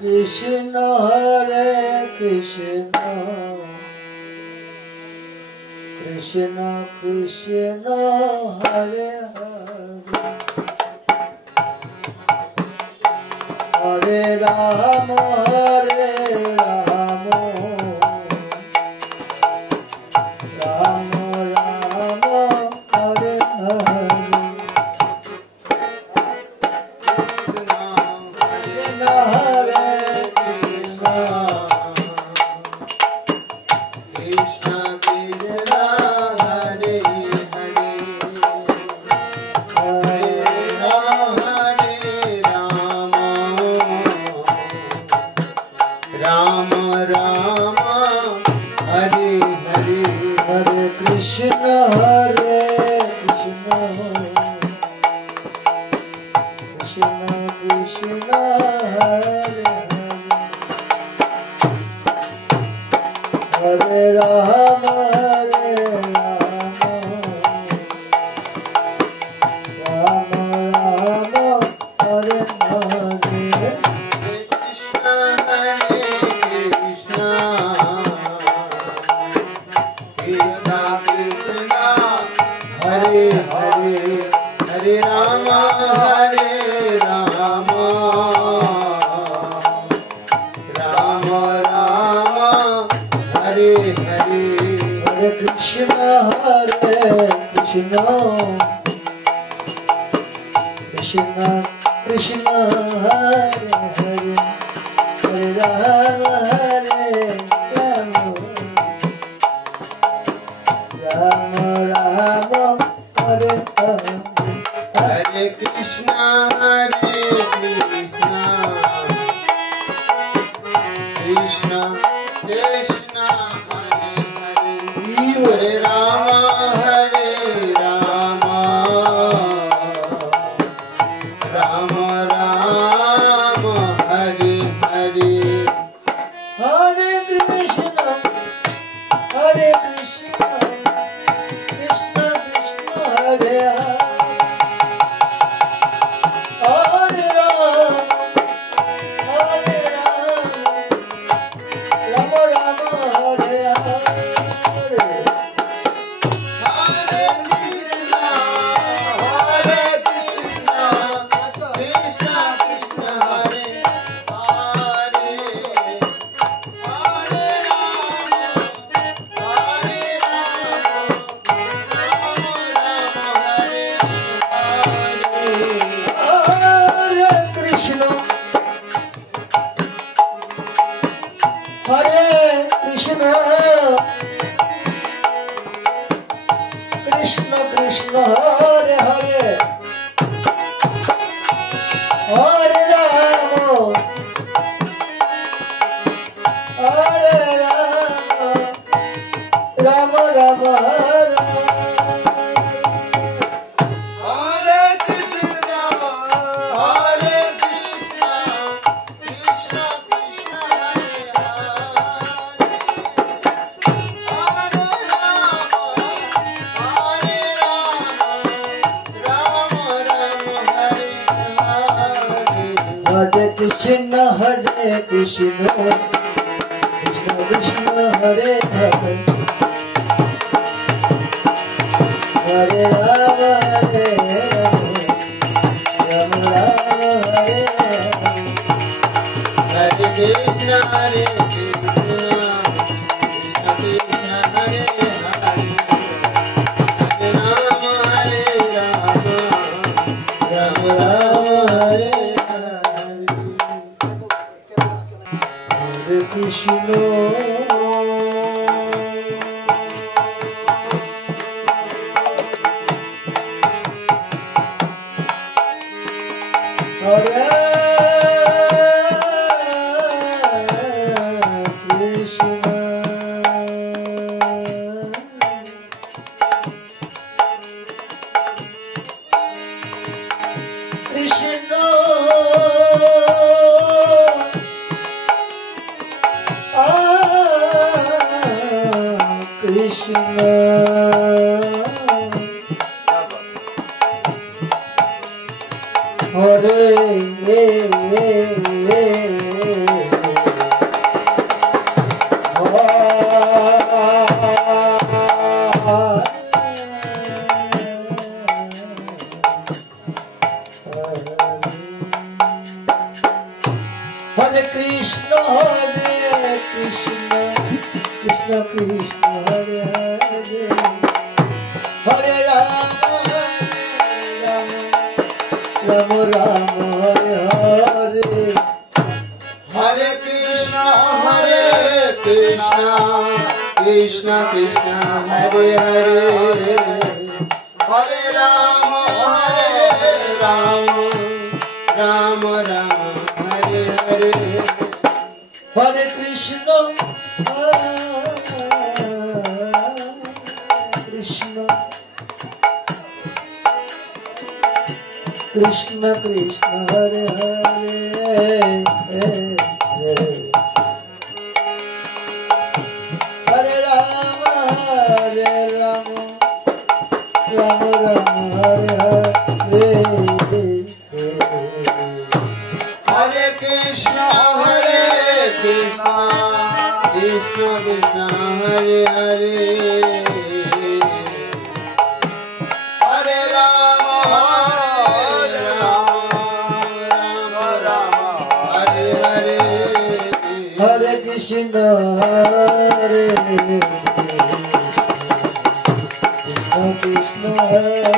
Krishna Hare Krishna Krishna Krishna Hare Hare Hare Rama Hare Rama Rama Rama Hare Hare Krishna Hare Krishna Krishna Krishna Hare Hare Hare Rama Rama Rama Hare Hare Hare Krishna Hare Krishna Krishna Krishna Hare Hare Hare Rama Rama Rama Hare Hare Hare Hare Hare Rama Hare Rama Rama Rama Hare Hare Hare Krishna Hare Krishna Krishna Krishna Hare Hare Hare Rama Hare Rama Rama Rama Hare Hare Hare Krishna Hare Krishna Krishna Krishna Hare Hare Hare Rama Hare Rama Rama Rama Hare Hare Hare Krishna Hare Krishna Krishna Krishna Hare Hare Hare Rama Rama Rama Hare Hare Hare Krishna Krishna Krishna Hare Hare Hare Hare Krishna Krishna Krishna Hare Hare Hare Rama Rama Rama Hare Hare Krishna Krishna Krishna Hare Hare Hare Krishna Krishna Krishna Hare Hare Hare Rama Rama Rama Hare Hare Hare Krishna Krishna Krishna Hare Hare Hare Rama Rama Rama Hare Hare Krishna Hare Krishna Krishna Hare Hare Krishna Krishna Krishna Hare Hare Hare Rama Rama Rama Hare Hare Hare Krishna Krishna Krishna Hare Hare Hare Rama Rama Rama Hare Hare Hare Krishna Krishna Krishna Hare Hare Hare Rama Rama Rama Hare Hare Hare Krishna Krishna Krishna Hare Hare Hare Rama Rama Hare Hare Hare Krishna Krishna Hare